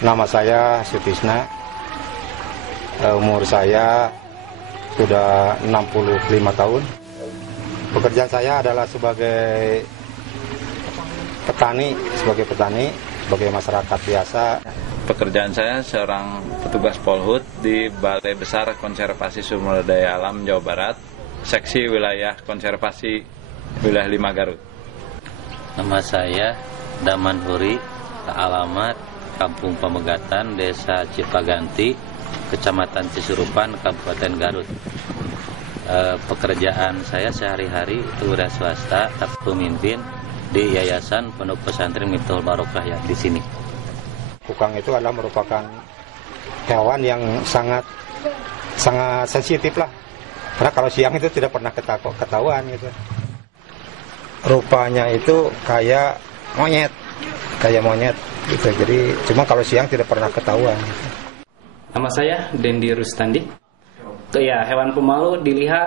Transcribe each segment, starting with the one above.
Nama saya Sutisna, umur saya sudah 65 tahun. Pekerjaan saya adalah sebagai petani, sebagai masyarakat biasa. Pekerjaan saya seorang petugas Polhut di Balai Besar Konservasi Sumber Daya Alam Jawa Barat, Seksi Wilayah Konservasi Wilayah 5 Garut. Nama saya Daman Huri, alamat Kampung Pamegatan, Desa Cipaganti, Kecamatan Cisurupan, Kabupaten Garut. Pekerjaan saya sehari-hari itu wira swasta, pemimpin di Yayasan Pondok Pesantren Miftahul Barokah ya di sini. Kukang itu adalah merupakan hewan yang sangat sensitif lah. Karena kalau siang itu tidak pernah ketahuan gitu. Rupanya itu kayak monyet gitu. Jadi cuma kalau siang tidak pernah ketahuan. Gitu. Nama saya Dendi Rustandi. Ya, hewan pemalu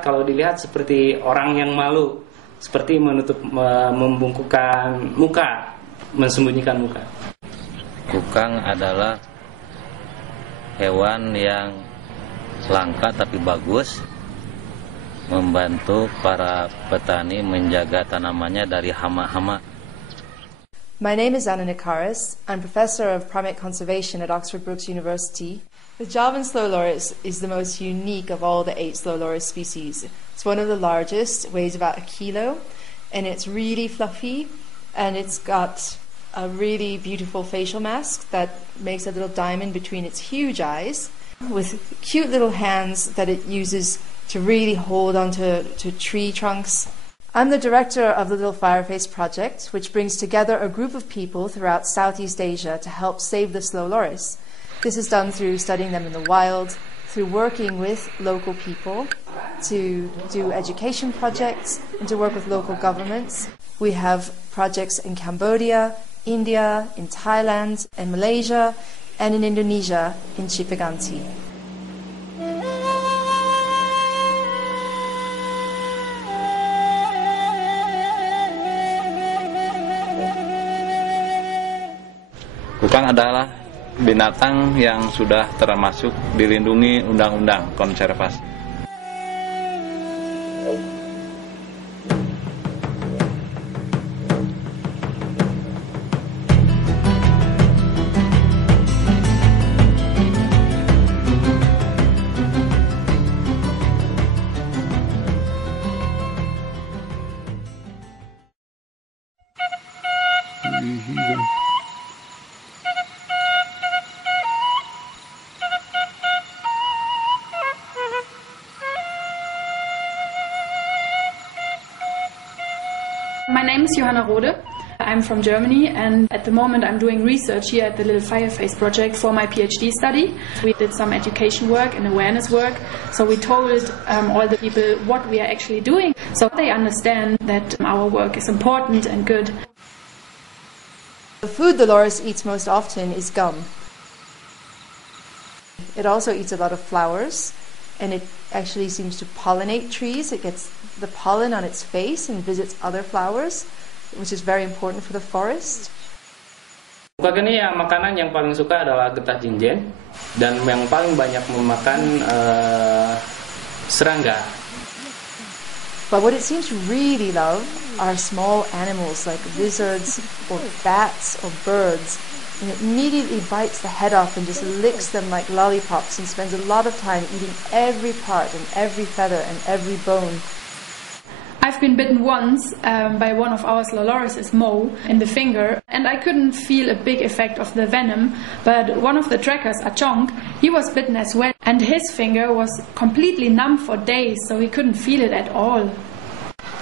kalau dilihat seperti orang yang malu, seperti membungkukkan muka, mensembunyikan muka. Kukang adalah hewan yang langka tapi bagus, membantu para petani menjaga tanamannya dari hama-hama. My name is Anna Nikaris. I'm Professor of Primate Conservation at Oxford Brookes University. The Javan slow loris is the most unique of all the 8 slow loris species. It's one of the largest, weighs about 1 kilo, and it's really fluffy, and it's got a really beautiful facial mask that makes a little diamond between its huge eyes, with cute little hands that it uses to really hold onto tree trunks. I'm the director of the Little Fireface Project, which brings together a group of people throughout Southeast Asia to help save the slow loris. This is done through studying them in the wild, through working with local people, to do education projects, and to work with local governments. We have projects in Cambodia, India, in Thailand, in Malaysia, and in Indonesia, in Cipaganti. Kukang adalah binatang yang sudah termasuk dilindungi Undang-Undang Konservasi. My name is Johanna Rode. I'm from Germany, and at the moment I'm doing research here at the Little Fireface Project for my PhD study. We did some education work and awareness work, so we told all the people what we are actually doing, so they understand that our work is important and good. The food the loris eats most often is gum. It also eats a lot of flowers, and it actually seems to pollinate trees. It gets the pollen on its face and visits other flowers, which is very important for the forest. Kukang ini makanan yang paling suka adalah getah jinjen, dan yang paling banyak memakan serangga. But what it seems to really love are small animals like lizards or bats or birds. And it immediately bites the head off and just licks them like lollipops and spends a lot of time eating every part and every feather and every bone. I've been bitten once by one of our slow lorises, Mo, in the finger, and I couldn't feel a big effect of the venom, but one of the trackers, Achong, he was bitten as well, and his finger was completely numb for days, so he couldn't feel it at all.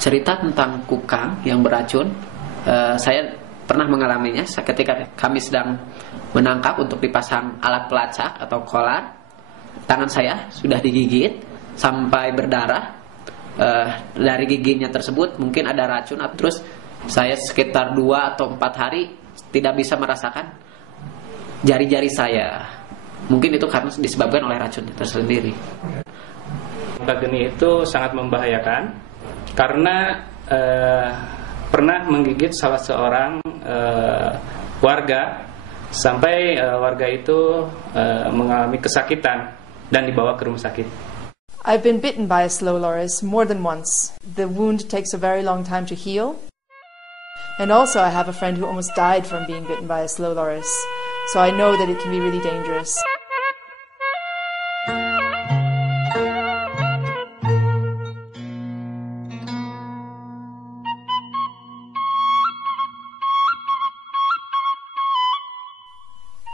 Cerita tentang kukang yang beracun, saya pernah mengalaminya ketika kami sedang menangkap untuk dipasang alat pelacak atau kolar. Tangan saya sudah digigit sampai berdarah. Dari giginya tersebut mungkin ada racun. Terus saya sekitar 2 atau 4 hari tidak bisa merasakan jari-jari saya. Mungkin itu karena disebabkan oleh racun tersendiri. Geni itu sangat membahayakan karena pernah menggigit salah seorang warga sampai warga itu mengalami kesakitan dan dibawa ke rumah sakit. I've been bitten by a slow loris more than once. The wound takes a very long time to heal. And also I have a friend who almost died from being bitten by a slow loris. So I know that it can be really dangerous.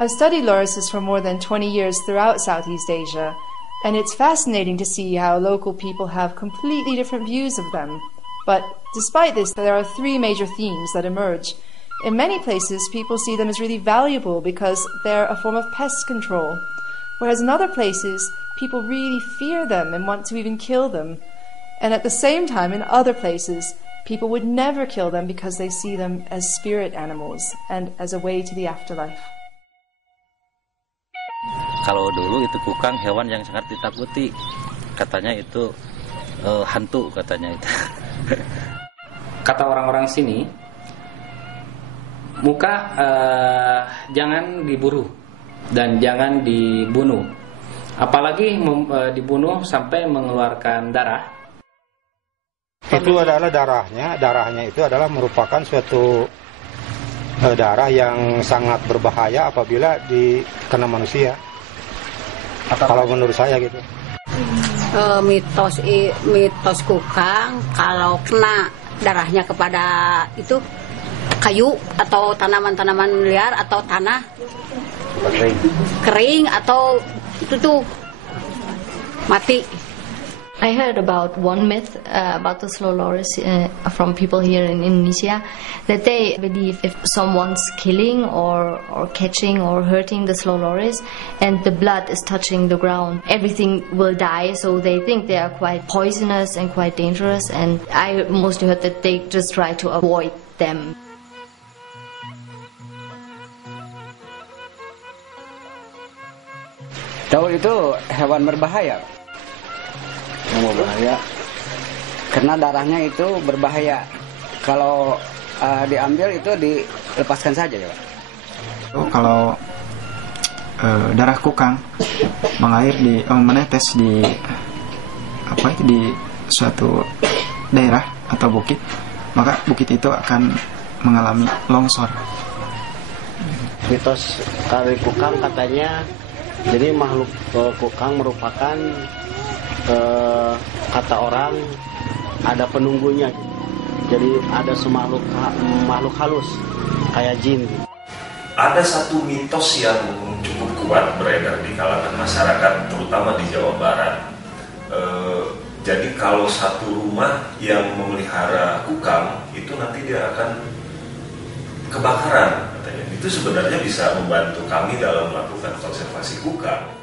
I've studied lorises for more than 20 years throughout Southeast Asia, and it's fascinating to see how local people have completely different views of them. But despite this, there are three major themes that emerge. In many places, people see them as really valuable because they're a form of pest control, whereas in other places, people really fear them and want to even kill them. And at the same time, in other places, people would never kill them because they see them as spirit animals and as a way to the afterlife. Kalau dulu itu kukang hewan yang sangat ditakuti, katanya itu hantu katanya itu. Kata orang-orang sini, muka jangan diburu dan jangan dibunuh, apalagi dibunuh sampai mengeluarkan darah. Itu adalah darahnya itu adalah merupakan suatu darah yang sangat berbahaya apabila dikena manusia. Kalau menurut saya gitu. Mitos kukang kalau kena darahnya kepada itu kayu atau tanaman-tanaman liar atau tanah kering atau itu tuh mati. I heard about one myth about the slow loris from people here in Indonesia, that they believe if someone's killing or catching or hurting the slow loris and the blood is touching the ground, everything will die, so they think they are quite poisonous and quite dangerous, and I mostly heard that they just try to avoid them. Daun itu hewan berbahaya. Berbahaya karena darahnya itu berbahaya. Kalau diambil itu dilepaskan saja ya, Pak. Kalau darah kukang mengalir menetes di suatu daerah atau bukit, maka bukit itu akan mengalami longsor. Mitos tari kukang katanya, jadi makhluk kukang merupakan kata orang ada penunggunya, jadi ada makhluk halus kayak jin. Ada satu mitos yang cukup kuat beredar di kalangan masyarakat, terutama di Jawa Barat. Jadi kalau satu rumah yang memelihara kukang itu nanti dia akan kebakaran katanya. Itu sebenarnya bisa membantu kami dalam melakukan konservasi kukang.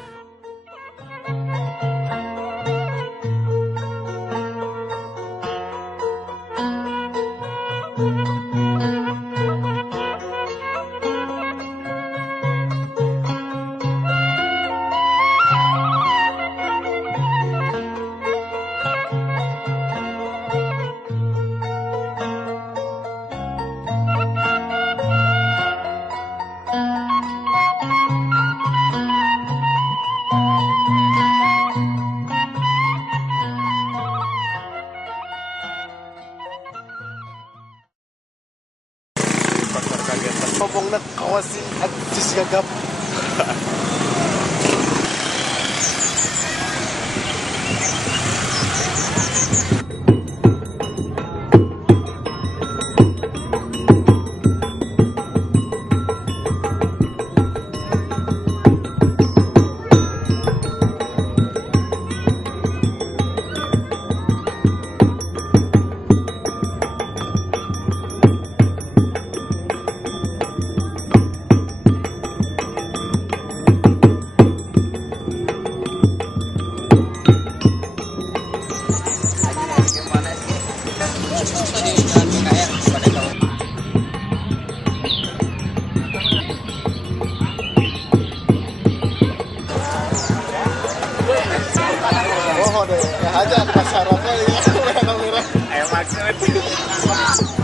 Ngomongnya kawasin antis gagap.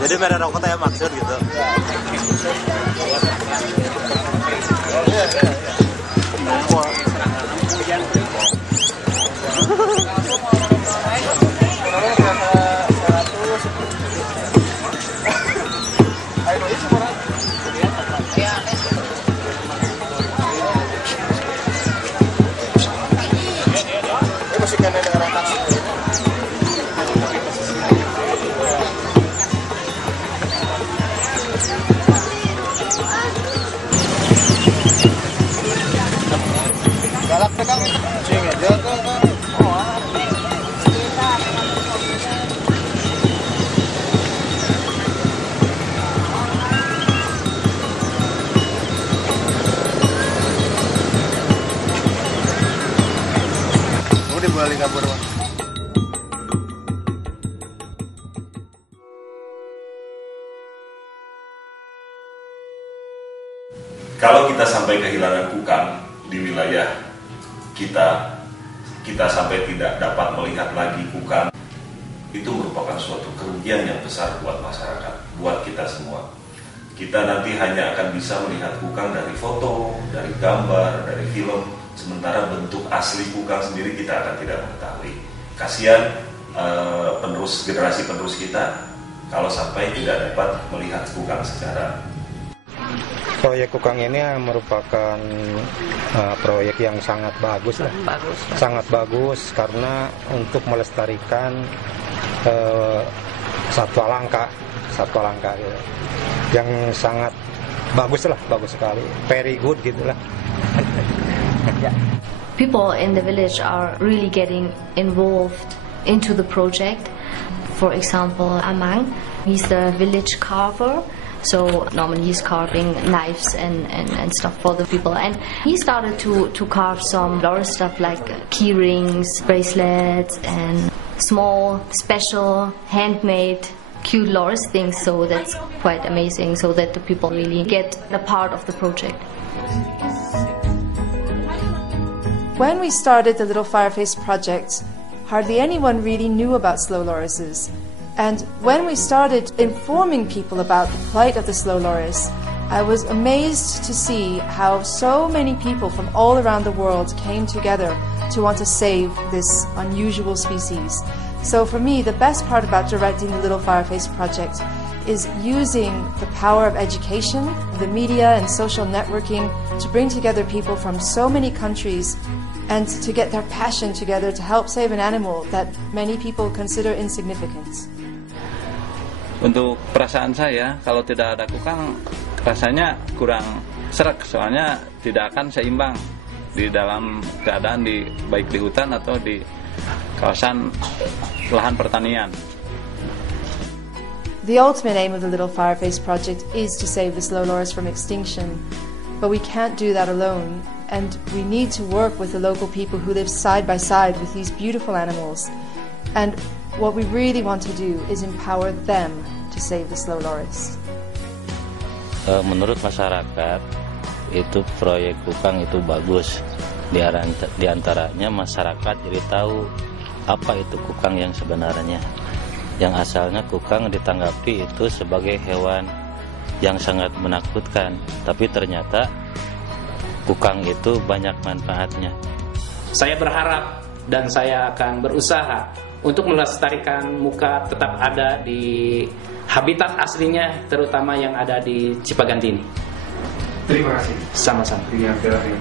Jadi merah rokok ya maksud gitu. Kalau kita sampai kehilangan kukang di wilayah kita sampai tidak dapat melihat lagi kukang, itu merupakan suatu kerugian yang besar buat masyarakat, buat kita semua. Kita nanti hanya akan bisa melihat kukang dari foto, dari gambar, dari film, sementara bentuk asli kukang sendiri kita akan tidak mengetahui. Kasihan generasi penerus kita kalau sampai tidak dapat melihat kukang secara. Proyek kukang ini merupakan proyek yang sangat bagus lah. Sangat bagus karena untuk melestarikan satwa langka gitu. Yang sangat bagus lah, bagus sekali, very good gitulah. People in the village are really getting involved into the project. For example, Amang, he's the village carver. So normally he's carving knives and stuff for the people. And he started to carve some lot of stuff like key rings, bracelets, and small, special, handmade, cute Loris things. So that's quite amazing, so that the people really get a part of the project. When we started the Little Fireface project, hardly anyone really knew about slow lorises. And when we started informing people about the plight of the slow loris, I was amazed to see how so many people from all around the world came together to want to save this unusual species. So for me, the best part about directing the Little Fireface project is using the power of education, the media and social networking to bring together people from so many countries and to get their passion together to help save an animal that many people consider insignificant. Untuk perasaan saya, kalau tidak ada kukang, rasanya kurang serak, soalnya tidak akan seimbang di dalam keadaan baik di hutan atau di kawasan lahan pertanian. The ultimate aim of the Little Fireface project is to save the slow loris from extinction, but we can't do that alone, and we need to work with the local people who live side by side with these beautiful animals. And what we really want to do is empower them to save the slow loris. Menurut masyarakat, itu proyek kukang itu bagus. Di antaranya masyarakat jadi tahu apa itu kukang yang sebenarnya. Yang asalnya kukang ditanggapi itu sebagai hewan yang sangat menakutkan, tapi ternyata kukang itu banyak manfaatnya. Saya berharap dan saya akan berusaha untuk melestarikan muka tetap ada di habitat aslinya, terutama yang ada di Cipaganti ini. Terima kasih. Sama-sama. Terima kasih.